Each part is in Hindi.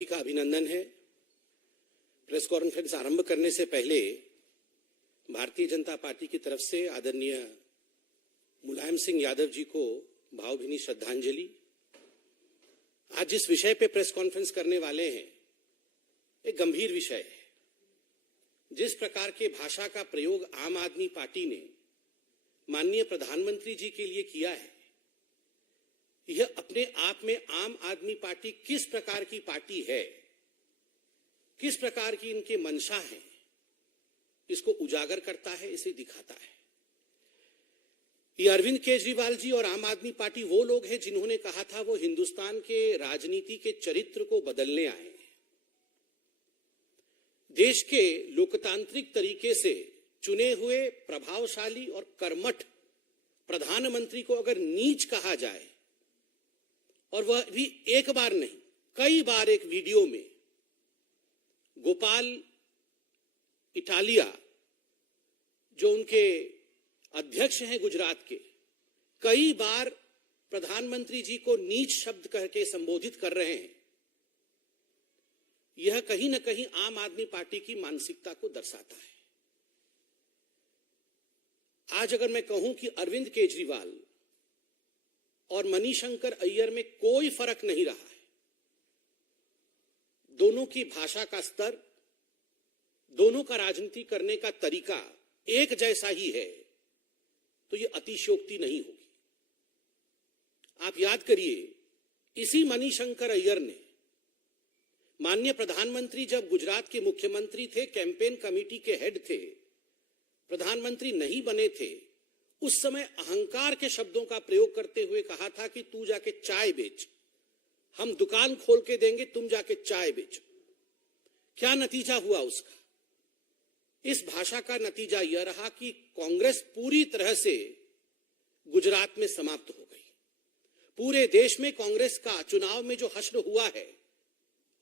का अभिनंदन है। प्रेस कॉन्फ्रेंस आरंभ करने से पहले भारतीय जनता पार्टी की तरफ से आदरणीय मुलायम सिंह यादव जी को भावभीनी श्रद्धांजलि। आज जिस विषय पे प्रेस कॉन्फ्रेंस करने वाले हैं एक गंभीर विषय है। जिस प्रकार के भाषा का प्रयोग आम आदमी पार्टी ने माननीय प्रधानमंत्री जी के लिए किया है, यह अपने आप में आम आदमी पार्टी किस प्रकार की पार्टी है, किस प्रकार की इनके मंशा है, इसको उजागर करता है, इसे दिखाता है। ये अरविंद केजरीवाल जी और आम आदमी पार्टी वो लोग हैं जिन्होंने कहा था वो हिंदुस्तान के राजनीति के चरित्र को बदलने आए हैं। देश के लोकतांत्रिक तरीके से चुने हुए प्रभावशाली और कर्मठ प्रधानमंत्री को अगर नीच कहा जाए, और वह भी एक बार नहीं कई बार एक वीडियो में गोपाल इटालिया जो उनके अध्यक्ष हैं गुजरात के, कई बार प्रधानमंत्री जी को नीच शब्द कह के संबोधित कर रहे हैं, यह कहीं न कहीं आम आदमी पार्टी की मानसिकता को दर्शाता है। आज अगर मैं कहूं कि अरविंद केजरीवाल और मणिशंकर अय्यर में कोई फर्क नहीं रहा है, दोनों की भाषा का स्तर, दोनों का राजनीति करने का तरीका एक जैसा ही है, तो यह अतिशयोक्ति नहीं होगी। आप याद करिए, इसी मणिशंकर अय्यर ने माननीय प्रधानमंत्री जब गुजरात के मुख्यमंत्री थे, कैंपेन कमेटी के हेड थे, प्रधानमंत्री नहीं बने थे, उस समय अहंकार के शब्दों का प्रयोग करते हुए कहा था कि तू जाके चाय बेच, हम दुकान खोल के देंगे, तुम जाके चाय बेचो। क्या नतीजा हुआ उसका? इस भाषा का नतीजा यह रहा कि कांग्रेस पूरी तरह से गुजरात में समाप्त हो गई। पूरे देश में कांग्रेस का चुनाव में जो हश्र हुआ है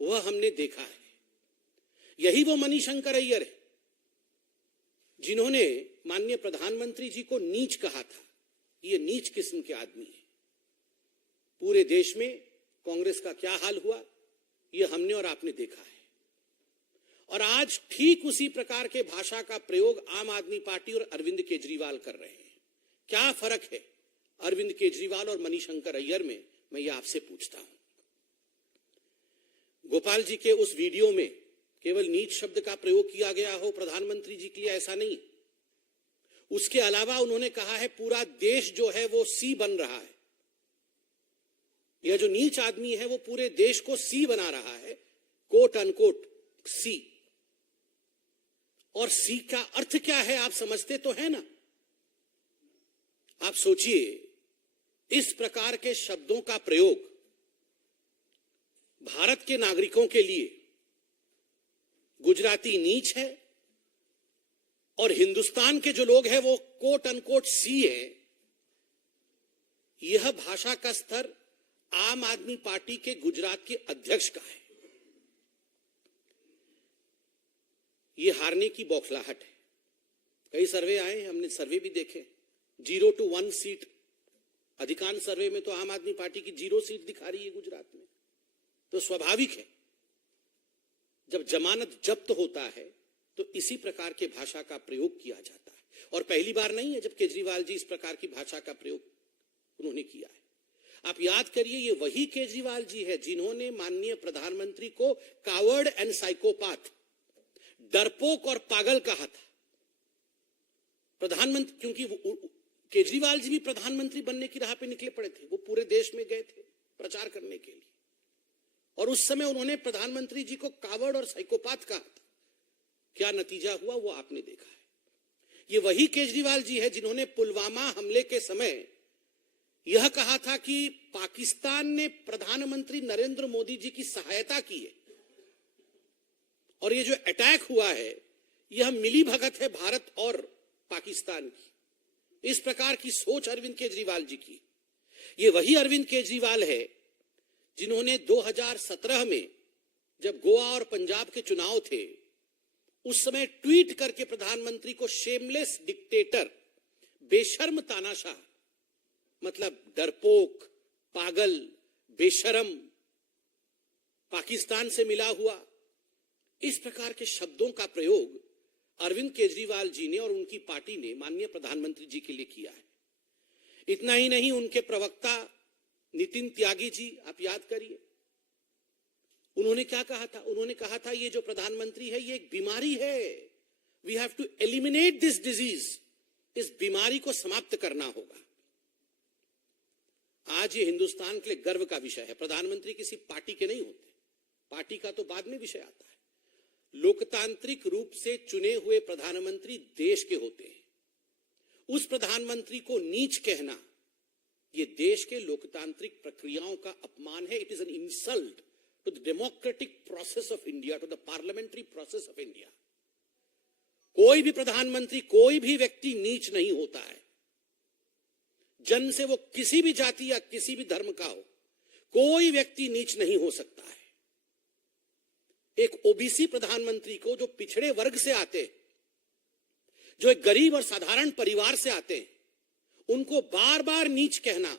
वह हमने देखा है। यही वो मणिशंकर अय्यर है जिन्होंने माननीय प्रधानमंत्री जी को नीच कहा था। ये नीच किस्म के आदमी है। पूरे देश में कांग्रेस का क्या हाल हुआ यह हमने और आपने देखा है। और आज ठीक उसी प्रकार के भाषा का प्रयोग आम आदमी पार्टी और अरविंद केजरीवाल कर रहे हैं। क्या फर्क है अरविंद केजरीवाल और मणिशंकर अय्यर में, मैं ये आपसे पूछता हूं। गोपाल जी के उस वीडियो में केवल नीच शब्द का प्रयोग किया गया हो प्रधानमंत्री जी के लिए, ऐसा नहीं। उसके अलावा उन्होंने कहा है पूरा देश जो है वो सी बन रहा है। यह जो नीच आदमी है वो पूरे देश को सी बना रहा है, कोट अनकोट सी। और सी का अर्थ क्या है आप समझते तो है ना? आप सोचिए, इस प्रकार के शब्दों का प्रयोग भारत के नागरिकों के लिए गुजराती नीच है, और हिंदुस्तान के जो लोग हैं वो कोट अनकोट सी है। यह भाषा का स्तर आम आदमी पार्टी के गुजरात के अध्यक्ष का है। यह हारने की बौखलाहट है। कई सर्वे आए, हमने सर्वे भी देखे, 0 to 1 सीट। अधिकांश सर्वे में तो आम आदमी पार्टी की 0 सीट दिखा रही है गुजरात में। तो स्वाभाविक है जब जमानत जब्त होता है तो इसी प्रकार के भाषा का प्रयोग किया जाता है। और पहली बार नहीं है जब केजरीवाल जी इस प्रकार की भाषा का प्रयोग उन्होंने किया है। आप याद करिए, ये वही केजरीवाल जी है जिन्होंने माननीय प्रधानमंत्री को कावर्ड एंड साइकोपाथ, डरपोक और पागल कहा था। प्रधानमंत्री, क्योंकि केजरीवाल जी भी प्रधानमंत्री बनने की राह पे निकले पड़े थे, वो पूरे देश में गए थे प्रचार करने के लिए, और उस समय उन्होंने प्रधानमंत्री जी को कावर्ड और साइकोपाथ कहा था। क्या नतीजा हुआ वो आपने देखा है। ये वही केजरीवाल जी है जिन्होंने पुलवामा हमले के समय यह कहा था कि पाकिस्तान ने प्रधानमंत्री नरेंद्र मोदी जी की सहायता की है, और ये जो अटैक हुआ है यह मिली भगत है भारत और पाकिस्तान की। इस प्रकार की सोच अरविंद केजरीवाल जी की। ये वही अरविंद केजरीवाल है जिन्होंने 2017 में जब गोवा और पंजाब के चुनाव थे उस समय ट्वीट करके प्रधानमंत्री को शेमलेस डिक्टेटर, बेशर्म तानाशाह, मतलब डरपोक, पागल, बेशरम पाकिस्तान से मिला हुआ, इस प्रकार के शब्दों का प्रयोग अरविंद केजरीवाल जी ने और उनकी पार्टी ने माननीय प्रधानमंत्री जी के लिए किया है। इतना ही नहीं, उनके प्रवक्ता नितिन त्यागी जी, आप याद करिए, उन्होंने क्या कहा था? उन्होंने कहा था ये जो प्रधानमंत्री है ये एक बीमारी है, we have to eliminate this disease, इस बीमारी को समाप्त करना होगा। आज ये हिंदुस्तान के लिए गर्व का विषय है। प्रधानमंत्री किसी पार्टी के नहीं होते, पार्टी का तो बाद में विषय आता है। लोकतांत्रिक रूप से चुने हुए प्रधानमंत्री देश के होते हैं। उस प्रधानमंत्री को नीच कहना ये देश के लोकतांत्रिक प्रक्रियाओं का अपमान है। It is an insult to the democratic process of India, to the parliamentary process of India. कोई भी प्रधानमंत्री, कोई भी व्यक्ति नीच नहीं होता है। जन्म से वो किसी भी जाति या किसी भी धर्म का हो, कोई व्यक्ति नीच नहीं हो सकता है। एक ओबीसी प्रधानमंत्री को, जो पिछड़े वर्ग से आते, जो एक गरीब और साधारण परिवार से आते हैं, उनको बार बार नीच कहना,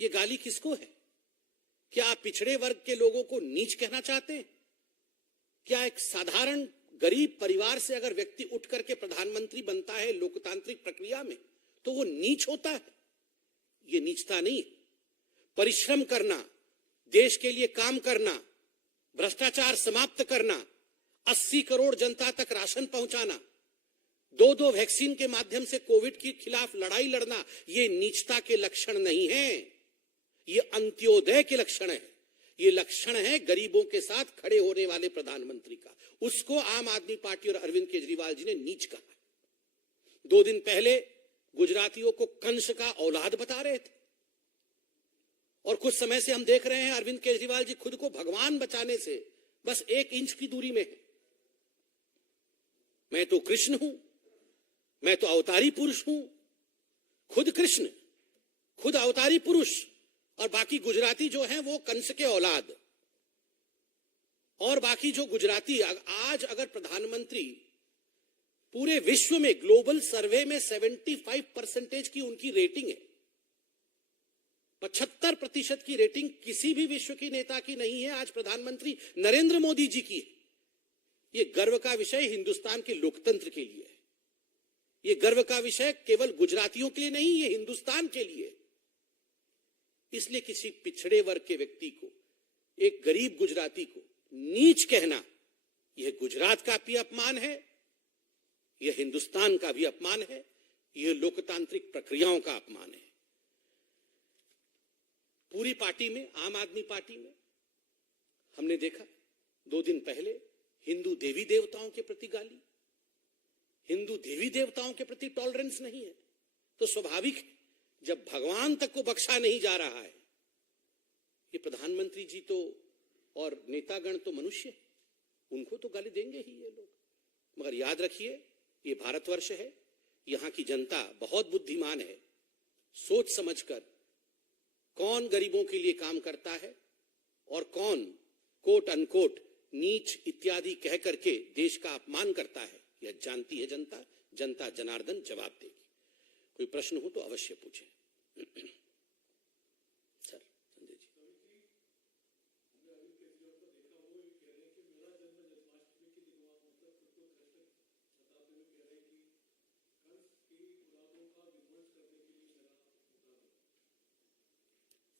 यह गाली किसको है? क्या आप पिछड़े वर्ग के लोगों को नीच कहना चाहते हैं? क्या एक साधारण गरीब परिवार से अगर व्यक्ति उठ करके प्रधानमंत्री बनता है लोकतांत्रिक प्रक्रिया में, तो वो नीच होता है? ये नीचता नहीं। परिश्रम करना, देश के लिए काम करना, भ्रष्टाचार समाप्त करना, 80 करोड़ जनता तक राशन पहुंचाना, 2 वैक्सीन के माध्यम से कोविड के खिलाफ लड़ाई लड़ना, ये नीचता के लक्षण नहीं है, ये अंत्योदय के लक्षण है। ये लक्षण है गरीबों के साथ खड़े होने वाले प्रधानमंत्री का। उसको आम आदमी पार्टी और अरविंद केजरीवाल जी ने नीच कहा। 2 दिन पहले गुजरातियों को कंस का औलाद बता रहे थे, और कुछ समय से हम देख रहे हैं अरविंद केजरीवाल जी खुद को भगवान बचाने से बस 1 इंच की दूरी में है। मैं तो कृष्ण हूं, मैं तो अवतारी पुरुष हूं। खुद कृष्ण, खुद अवतारी पुरुष, और बाकी गुजराती जो हैं वो कंस के औलाद। और बाकी जो गुजराती, आज अगर प्रधानमंत्री, पूरे विश्व में ग्लोबल सर्वे में 75% की उनकी रेटिंग है, 75% की रेटिंग किसी भी विश्व की नेता की नहीं है, आज प्रधानमंत्री नरेंद्र मोदी जी की है। यह गर्व का विषय हिंदुस्तान के लोकतंत्र के लिए है। यह गर्व का विषय केवल गुजरातियों के लिए नहीं, यह हिंदुस्तान के लिए। इसलिए किसी पिछड़े वर्ग के व्यक्ति को, एक गरीब गुजराती को नीच कहना, यह गुजरात का भी अपमान है, यह हिंदुस्तान का भी अपमान है, यह लोकतांत्रिक प्रक्रियाओं का अपमान है। पूरी पार्टी में, आम आदमी पार्टी में हमने देखा 2 दिन पहले हिंदू देवी देवताओं के प्रति गाली, हिंदू देवी देवताओं के प्रति टॉलरेंस नहीं है। तो स्वाभाविक है, जब भगवान तक को बख्शा नहीं जा रहा है, ये प्रधानमंत्री जी तो और नेतागण तो मनुष्य, उनको तो गाली देंगे ही ये लोग। मगर याद रखिए, ये भारतवर्ष है, यहां की जनता बहुत बुद्धिमान है। सोच समझकर कौन गरीबों के लिए काम करता है और कौन कोट अनकोट नीच इत्यादि कह करके देश का अपमान करता है, यह जानती है जनता। जनता जनार्दन जवाब देगी। कोई प्रश्न हो तो अवश्य पूछें। सर संजय जी।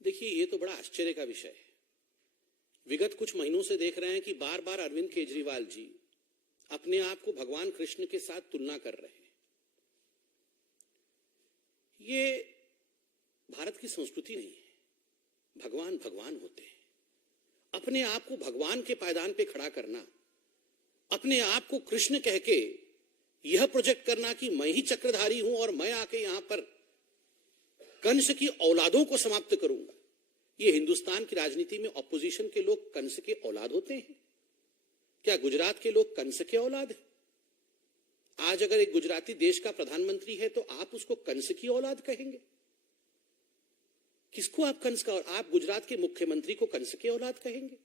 देखिए, ये तो बड़ा आश्चर्य का विषय है। विगत कुछ महीनों से देख रहे हैं कि बार बार अरविंद केजरीवाल जी अपने आप को भगवान कृष्ण के साथ तुलना कर रहे हैं। ये भारत की संस्कृति नहीं है। भगवान भगवान होते हैं। अपने आप को भगवान के पायदान पे खड़ा करना, अपने आप को कृष्ण कह के यह प्रोजेक्ट करना कि मैं ही चक्रधारी हूं और मैं आके यहां पर कंस की औलादों को समाप्त करूंगा। ये हिंदुस्तान की राजनीति में ऑपोजिशन के लोग कंस के औलाद होते हैं? क्या गुजरात के लोग कंस के औलाद हैं? आज अगर एक गुजराती देश का प्रधानमंत्री है तो आप उसको कंस की औलाद कहेंगे? किसको आप कंस का, आप गुजरात के मुख्यमंत्री को कंस की औलाद कहेंगे?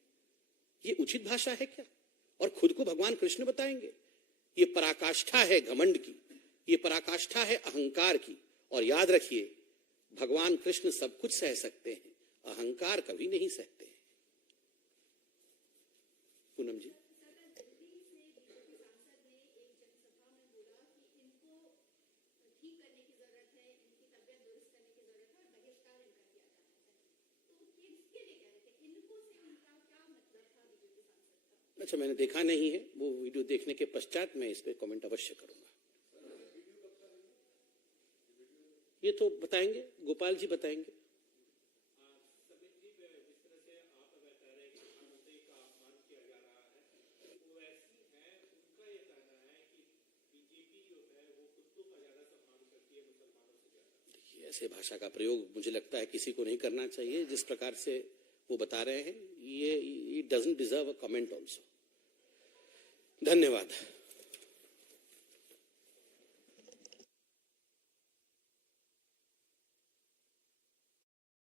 ये उचित भाषा है क्या? और खुद को भगवान कृष्ण बताएंगे? ये पराकाष्ठा है घमंड की, ये पराकाष्ठा है अहंकार की। और याद रखिए, भगवान कृष्ण सब कुछ सह सकते हैं, अहंकार कभी नहीं सहते। पूनम जी। अच्छा, मैंने देखा नहीं है, वो वीडियो देखने के पश्चात मैं इस पे कमेंट अवश्य करूंगा। ये तो बताएंगे, गोपाल जी बताएंगे। ऐसे भाषा का प्रयोग मुझे लगता है किसी को नहीं करना चाहिए। जिस प्रकार से वो बता रहे हैं, ये doesn't deserve a comment also. धन्यवाद।